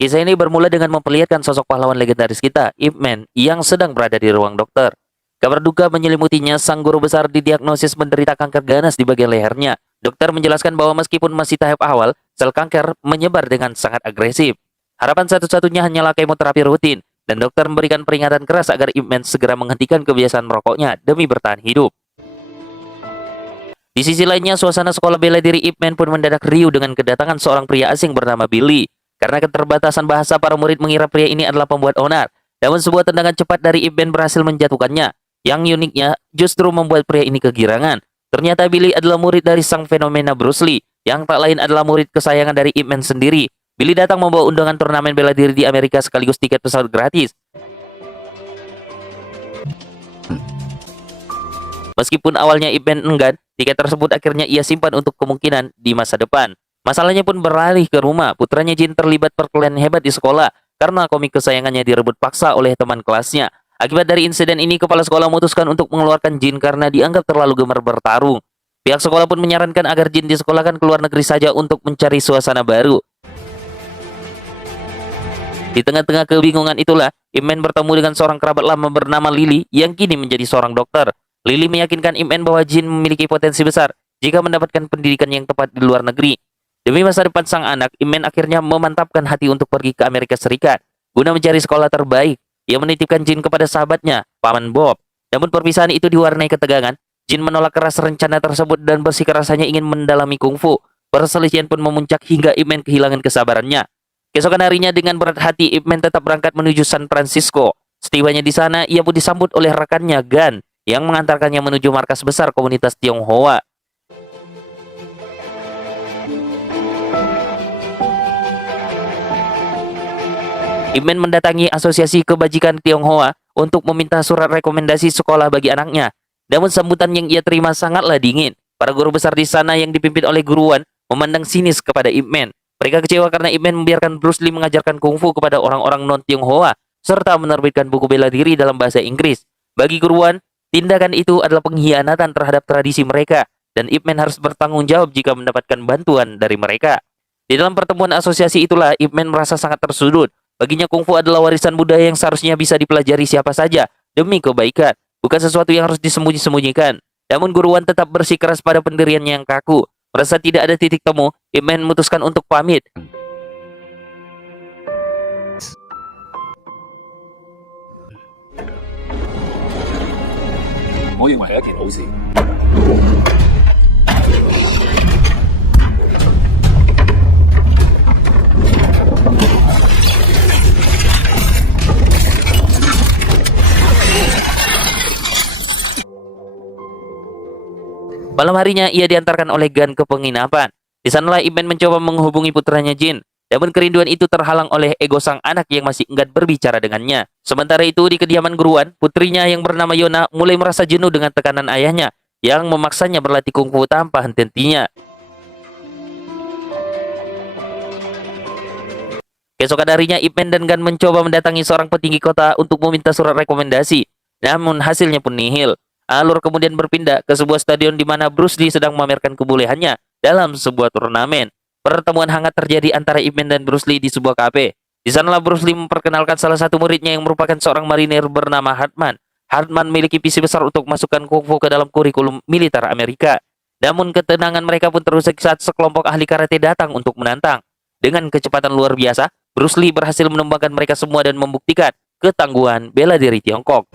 Kisah ini bermula dengan memperlihatkan sosok pahlawan legendaris kita, Ip Man, yang sedang berada di ruang dokter. Kabar duka menyelimutinya, sang guru besar didiagnosis menderita kanker ganas di bagian lehernya. Dokter menjelaskan bahwa meskipun masih tahap awal, sel kanker menyebar dengan sangat agresif. Harapan satu-satunya hanyalah kemoterapi rutin, dan dokter memberikan peringatan keras agar Ip Man segera menghentikan kebiasaan merokoknya demi bertahan hidup. Di sisi lainnya, suasana sekolah bela diri Ip Man pun mendadak riuh dengan kedatangan seorang pria asing bernama Billy. Karena keterbatasan bahasa, para murid mengira pria ini adalah pembuat onar. Namun sebuah tendangan cepat dari Ip Man berhasil menjatuhkannya. Yang uniknya, justru membuat pria ini kegirangan. Ternyata Billy adalah murid dari sang fenomena Bruce Lee, yang tak lain adalah murid kesayangan dari Ip Man sendiri. Billy datang membawa undangan turnamen bela diri di Amerika sekaligus tiket pesawat gratis. Meskipun awalnya Ip Man enggan, tiket tersebut akhirnya ia simpan untuk kemungkinan di masa depan. Masalahnya pun beralih ke rumah. Putranya Jin terlibat perkelahian hebat di sekolah karena komik kesayangannya direbut paksa oleh teman kelasnya. Akibat dari insiden ini, kepala sekolah memutuskan untuk mengeluarkan Jin karena dianggap terlalu gemar bertarung. Pihak sekolah pun menyarankan agar Jin disekolahkan ke luar negeri saja untuk mencari suasana baru. Di tengah-tengah kebingungan itulah, Ip Man bertemu dengan seorang kerabat lama bernama Lily yang kini menjadi seorang dokter. Lily meyakinkan Ip Man bahwa Jin memiliki potensi besar jika mendapatkan pendidikan yang tepat di luar negeri. Demi masa depan sang anak, Ip Man akhirnya memantapkan hati untuk pergi ke Amerika Serikat guna mencari sekolah terbaik. Ia menitipkan Jin kepada sahabatnya, Paman Bob. Namun perpisahan itu diwarnai ketegangan. Jin menolak keras rencana tersebut dan bersikeras hanya ingin mendalami kungfu. Perselisihan pun memuncak hingga Ip Man kehilangan kesabarannya. Keesokan harinya dengan berat hati, Ip Man tetap berangkat menuju San Francisco. Setibanya di sana, ia pun disambut oleh rekannya Gan yang mengantarkannya menuju markas besar komunitas Tionghoa. Ip Man mendatangi Asosiasi Kebajikan Tionghoa untuk meminta surat rekomendasi sekolah bagi anaknya. Namun sambutan yang ia terima sangatlah dingin. Para guru besar di sana yang dipimpin oleh guruan memandang sinis kepada Ip Man. Mereka kecewa karena Ip Man membiarkan Bruce Lee mengajarkan kungfu kepada orang-orang non-Tionghoa serta menerbitkan buku bela diri dalam bahasa Inggris. Bagi guruan, tindakan itu adalah pengkhianatan terhadap tradisi mereka dan Ip Man harus bertanggung jawab jika mendapatkan bantuan dari mereka. Di dalam pertemuan asosiasi itulah Ip Man merasa sangat tersudut. Baginya kungfu adalah warisan budaya yang seharusnya bisa dipelajari siapa saja demi kebaikan, bukan sesuatu yang harus disembunyi-sembunyikan. Namun guruan tetap bersikeras pada pendiriannya yang kaku. Merasa tidak ada titik temu, Ip Man memutuskan untuk pamit. 我認為係一件好事。Malam harinya ia diantarkan oleh Gan ke penginapan. Di sanalah Ip Man mencoba menghubungi putranya Jin. Namun kerinduan itu terhalang oleh ego sang anak yang masih enggan berbicara dengannya. Sementara itu di kediaman guruan, putrinya yang bernama Yona mulai merasa jenuh dengan tekanan ayahnya yang memaksanya berlatih kungfu tanpa henti-hentinya. Keesokan harinya Ip Man dan Gan mencoba mendatangi seorang petinggi kota untuk meminta surat rekomendasi. Namun hasilnya pun nihil. Alur kemudian berpindah ke sebuah stadion di mana Bruce Lee sedang memamerkan kebolehannya dalam sebuah turnamen. Pertemuan hangat terjadi antara Ip Man dan Bruce Lee di sebuah kafe. Di sanalah Bruce Lee memperkenalkan salah satu muridnya yang merupakan seorang marinir bernama Hartman. Hartman memiliki visi besar untuk masukkan kungfu ke dalam kurikulum militer Amerika. Namun ketenangan mereka pun terusik saat sekelompok ahli karate datang untuk menantang. Dengan kecepatan luar biasa, Bruce Lee berhasil menumbangkan mereka semua dan membuktikan ketangguhan bela diri Tiongkok.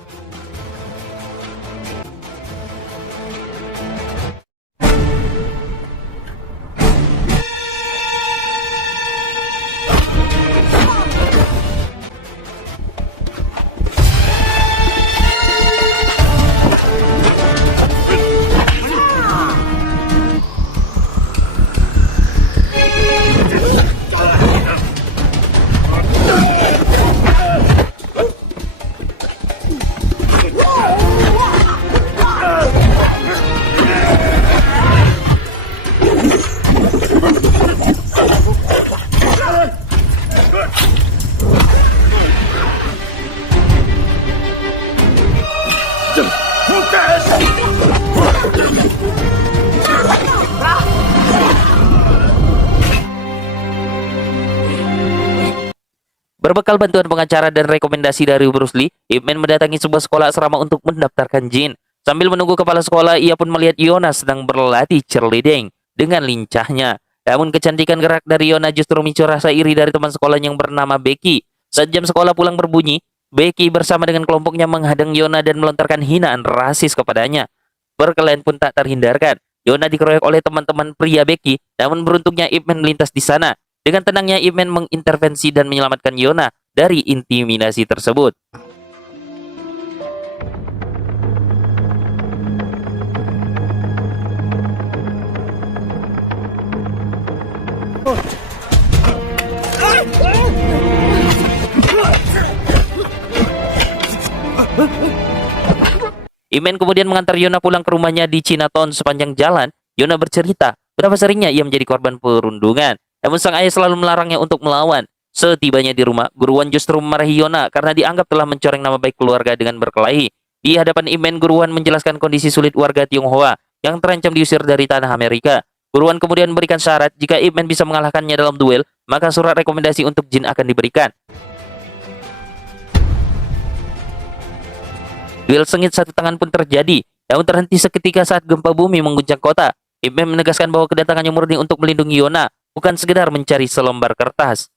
Berbekal bantuan pengacara dan rekomendasi dari Bruce Lee, Ip Man mendatangi sebuah sekolah asrama untuk mendaftarkan Jin. Sambil menunggu kepala sekolah, ia pun melihat Yona sedang berlatih cheerleading dengan lincahnya. Namun kecantikan gerak dari Yona justru memicu rasa iri dari teman sekolah yang bernama Becky. Saat jam sekolah pulang berbunyi, Becky bersama dengan kelompoknya menghadang Yona dan melontarkan hinaan rasis kepadanya. Perkelahian pun tak terhindarkan. Yona dikeroyok oleh teman-teman pria Becky, namun beruntungnya Ip Man melintas di sana. Dengan tenangnya Ip Man mengintervensi dan menyelamatkan Yona dari intimidasi tersebut. Ip Man kemudian mengantar Yona pulang ke rumahnya di Chinatown. Sepanjang jalan, Yona bercerita berapa seringnya ia menjadi korban perundungan. Namun sang ayah selalu melarangnya untuk melawan. Setibanya di rumah, Guruan justru memarahi Yona karena dianggap telah mencoreng nama baik keluarga dengan berkelahi. Di hadapan Ip Man, Guruan menjelaskan kondisi sulit warga Tionghoa yang terancam diusir dari tanah Amerika. Guruan kemudian memberikan syarat jika Ip Man bisa mengalahkannya dalam duel, maka surat rekomendasi untuk Jin akan diberikan. Duel sengit satu tangan pun terjadi, namun terhenti seketika saat gempa bumi mengguncang kota. Ip Man menegaskan bahwa kedatangannya murni untuk melindungi Yona, bukan sekedar mencari selembar kertas.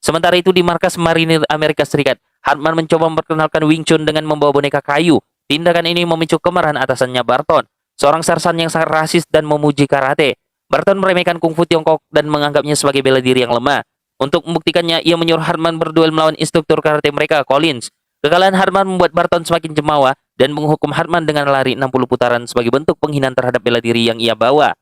Sementara itu di markas marinir Amerika Serikat, Hartman mencoba memperkenalkan Wing Chun dengan membawa boneka kayu. Tindakan ini memicu kemarahan atasannya Barton, seorang sarsan yang sangat rasis dan memuji karate. Barton meremehkan kungfu Tiongkok dan menganggapnya sebagai bela diri yang lemah. Untuk membuktikannya, ia menyuruh Hartman berduel melawan instruktur karate mereka, Collins. Kekalahan Hartman membuat Barton semakin jemawa dan menghukum Hartman dengan lari 60 putaran sebagai bentuk penghinaan terhadap bela diri yang ia bawa.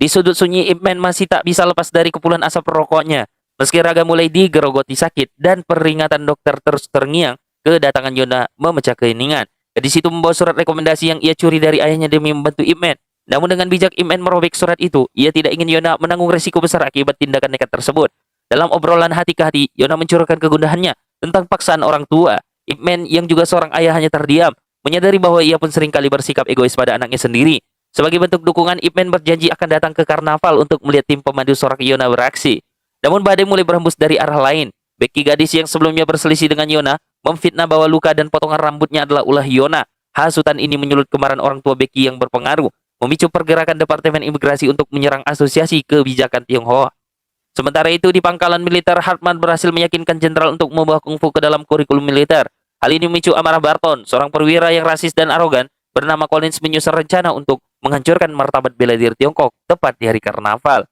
Di sudut sunyi, Ip Man masih tak bisa lepas dari kepulan asap rokoknya. Meski raga mulai digerogoti sakit dan peringatan dokter terus terngiang, kedatangan Yona memecah keheningan. Di situ membawa surat rekomendasi yang ia curi dari ayahnya demi membantu Ip Man. Namun dengan bijak Ip Man merobek surat itu, ia tidak ingin Yona menanggung resiko besar akibat tindakan nekat tersebut. Dalam obrolan hati ke hati, Yona mencurahkan kegundahannya tentang paksaan orang tua. Ip Man yang juga seorang ayah hanya terdiam, menyadari bahwa ia pun seringkali bersikap egois pada anaknya sendiri. Sebagai bentuk dukungan, Ip Man berjanji akan datang ke karnaval untuk melihat tim pemandu sorak Yona beraksi. Namun badai mulai berhembus dari arah lain. Becky, gadis yang sebelumnya berselisih dengan Yona, memfitnah bahwa luka dan potongan rambutnya adalah ulah Yona. Hasutan ini menyulut kemarahan orang tua Becky yang berpengaruh, memicu pergerakan Departemen Imigrasi untuk menyerang Asosiasi Kebijakan Tionghoa. Sementara itu di pangkalan militer, Hartman berhasil meyakinkan jenderal untuk membawa kungfu ke dalam kurikulum militer. Hal ini memicu amarah Barton, seorang perwira yang rasis dan arogan, bernama Collins menyusun rencana untuk menghancurkan martabat bela diri Tiongkok tepat di hari karnaval.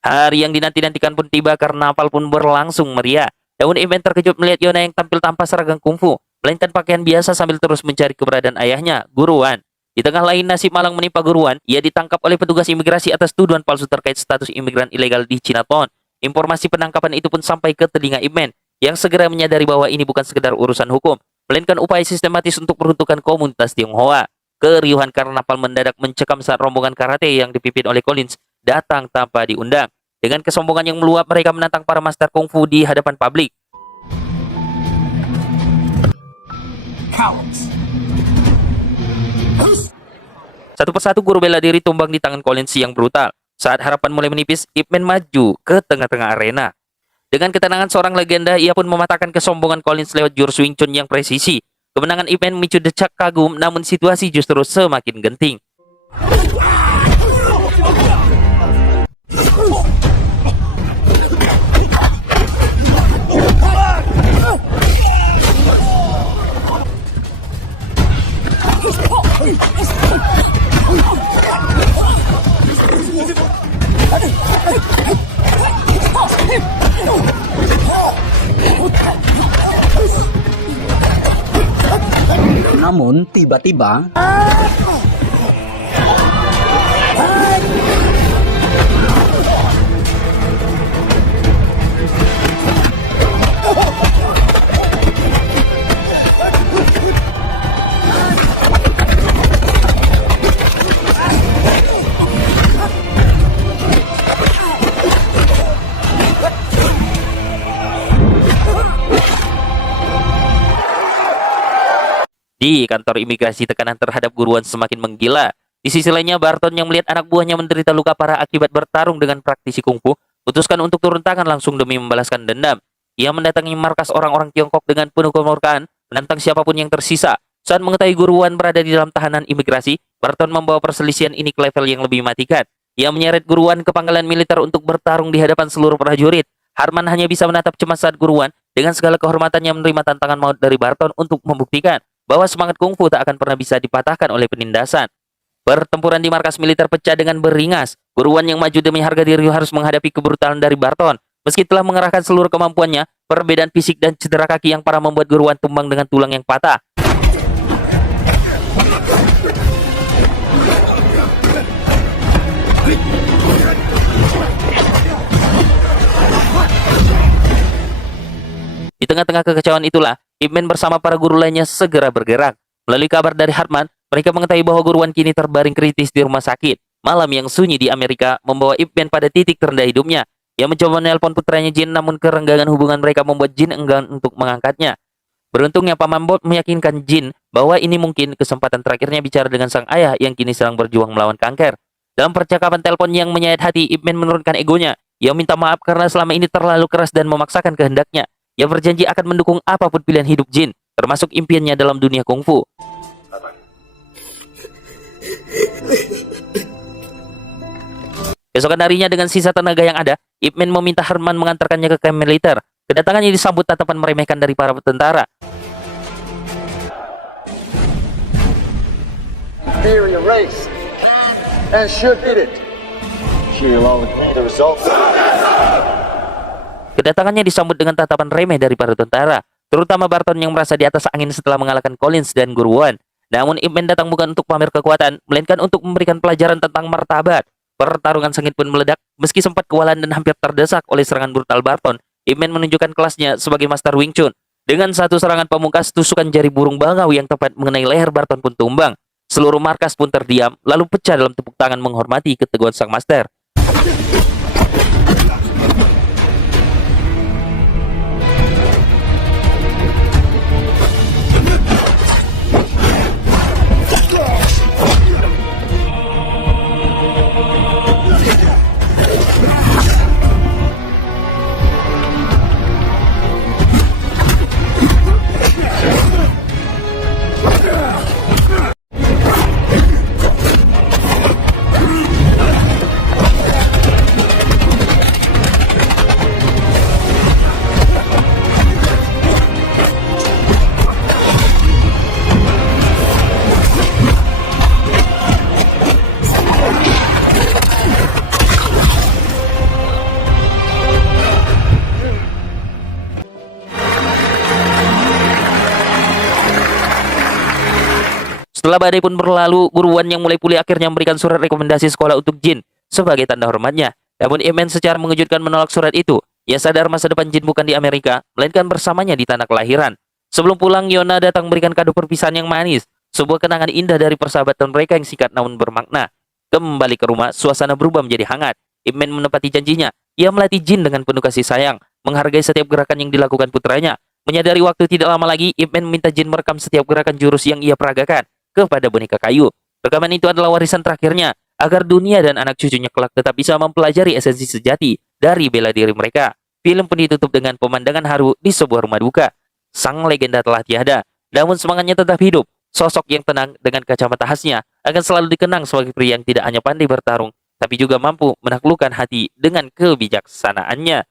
Hari yang dinanti-nantikan pun tiba, karnaval pun berlangsung meriah. Namun Ip Man terkejut melihat Yona yang tampil tanpa seragam kungfu, melainkan pakaian biasa sambil terus mencari keberadaan ayahnya, Guruan. Di tengah lain nasib malang menimpa Guruan, ia ditangkap oleh petugas imigrasi atas tuduhan palsu terkait status imigran ilegal di Chinatown. Informasi penangkapan itu pun sampai ke telinga Ip Man, yang segera menyadari bahwa ini bukan sekedar urusan hukum, melainkan upaya sistematis untuk peruntukan komunitas Tionghoa. Keriuhan karnaval mendadak mencekam saat rombongan karate yang dipimpin oleh Collins datang tanpa diundang. Dengan kesombongan yang meluap, mereka menantang para master kungfu di hadapan publik. Satu persatu guru bela diri tumbang di tangan Collins yang brutal. Saat harapan mulai menipis, Ip Man maju ke tengah-tengah arena. Dengan ketenangan seorang legenda, ia pun mematahkan kesombongan Collins lewat jurus Wing Chun yang presisi. Kemenangan Ip Man memicu decak kagum, namun situasi justru semakin genting. Namun tiba-tiba Di kantor imigrasi, tekanan terhadap guruan semakin menggila. Di sisi lainnya, Barton yang melihat anak buahnya menderita luka parah akibat bertarung dengan praktisi kungfu, putuskan untuk turun tangan langsung demi membalaskan dendam. Ia mendatangi markas orang-orang Tiongkok dengan penuh kemurkaan, menantang siapapun yang tersisa. Saat mengetahui guruan berada di dalam tahanan imigrasi, Barton membawa perselisihan ini ke level yang lebih mematikan. Ia menyeret guruan ke pangkalan militer untuk bertarung di hadapan seluruh prajurit. Harman hanya bisa menatap cemas saat guruan dengan segala kehormatannya menerima tantangan maut dari Barton untuk membuktikan bahwa semangat kungfu tak akan pernah bisa dipatahkan oleh penindasan. Pertempuran di markas militer pecah dengan beringas. Guruan yang maju demi harga diri harus menghadapi kebrutalan dari Barton. Meski telah mengerahkan seluruh kemampuannya, perbedaan fisik dan cedera kaki yang parah membuat guruan tumbang dengan tulang yang patah. Di tengah-tengah kekacauan itulah, Ip Man bersama para guru lainnya segera bergerak. Melalui kabar dari Hartman, mereka mengetahui bahwa guruan kini terbaring kritis di rumah sakit. Malam yang sunyi di Amerika membawa Ip Man pada titik terendah hidupnya. Ia mencoba menelpon putranya Jin, namun kerenggangan hubungan mereka membuat Jin enggan untuk mengangkatnya. Beruntungnya Paman Bob meyakinkan Jin bahwa ini mungkin kesempatan terakhirnya bicara dengan sang ayah yang kini sedang berjuang melawan kanker. Dalam percakapan telepon yang menyayat hati, Ip Man menurunkan egonya. Ia minta maaf karena selama ini terlalu keras dan memaksakan kehendaknya. Ia berjanji akan mendukung apapun pilihan hidup Jin, termasuk impiannya dalam dunia kungfu. Keesokan harinya dengan sisa tenaga yang ada, Ip Man meminta Herman mengantarkannya ke kamp militer. Kedatangannya disambut tatapan meremehkan dari para tentara. Inferior race and should eat it. She along with me the results. Kedatangannya disambut dengan tatapan remeh dari para tentara, terutama Barton yang merasa di atas angin setelah mengalahkan Collins dan guruan. Namun Ip Man datang bukan untuk pamer kekuatan, melainkan untuk memberikan pelajaran tentang martabat. Pertarungan sengit pun meledak, meski sempat kewalahan dan hampir terdesak oleh serangan brutal Barton. Ip Man menunjukkan kelasnya sebagai Master Wing Chun. Dengan satu serangan pamungkas, tusukan jari burung bangau yang tepat mengenai leher Barton pun tumbang. Seluruh markas pun terdiam, lalu pecah dalam tepuk tangan menghormati keteguhan sang master. Setelah badai pun berlalu, guruan yang mulai pulih akhirnya memberikan surat rekomendasi sekolah untuk Jin sebagai tanda hormatnya. Namun Ip Man secara mengejutkan menolak surat itu. Ia sadar masa depan Jin bukan di Amerika, melainkan bersamanya di tanah kelahiran. Sebelum pulang, Yona datang memberikan kado perpisahan yang manis, sebuah kenangan indah dari persahabatan mereka yang singkat namun bermakna. Kembali ke rumah, suasana berubah menjadi hangat. Ip Man menepati janjinya. Ia melatih Jin dengan penuh kasih sayang, menghargai setiap gerakan yang dilakukan putranya. Menyadari waktu tidak lama lagi, Ip Man meminta Jin merekam setiap gerakan jurus yang ia peragakan kepada boneka kayu. Rekaman itu adalah warisan terakhirnya, agar dunia dan anak cucunya kelak tetap bisa mempelajari esensi sejati dari bela diri mereka. Film pun ditutup dengan pemandangan haru di sebuah rumah duka. Sang legenda telah tiada, namun semangatnya tetap hidup. Sosok yang tenang dengan kacamata khasnya akan selalu dikenang sebagai pria yang tidak hanya pandai bertarung, tapi juga mampu menaklukkan hati dengan kebijaksanaannya.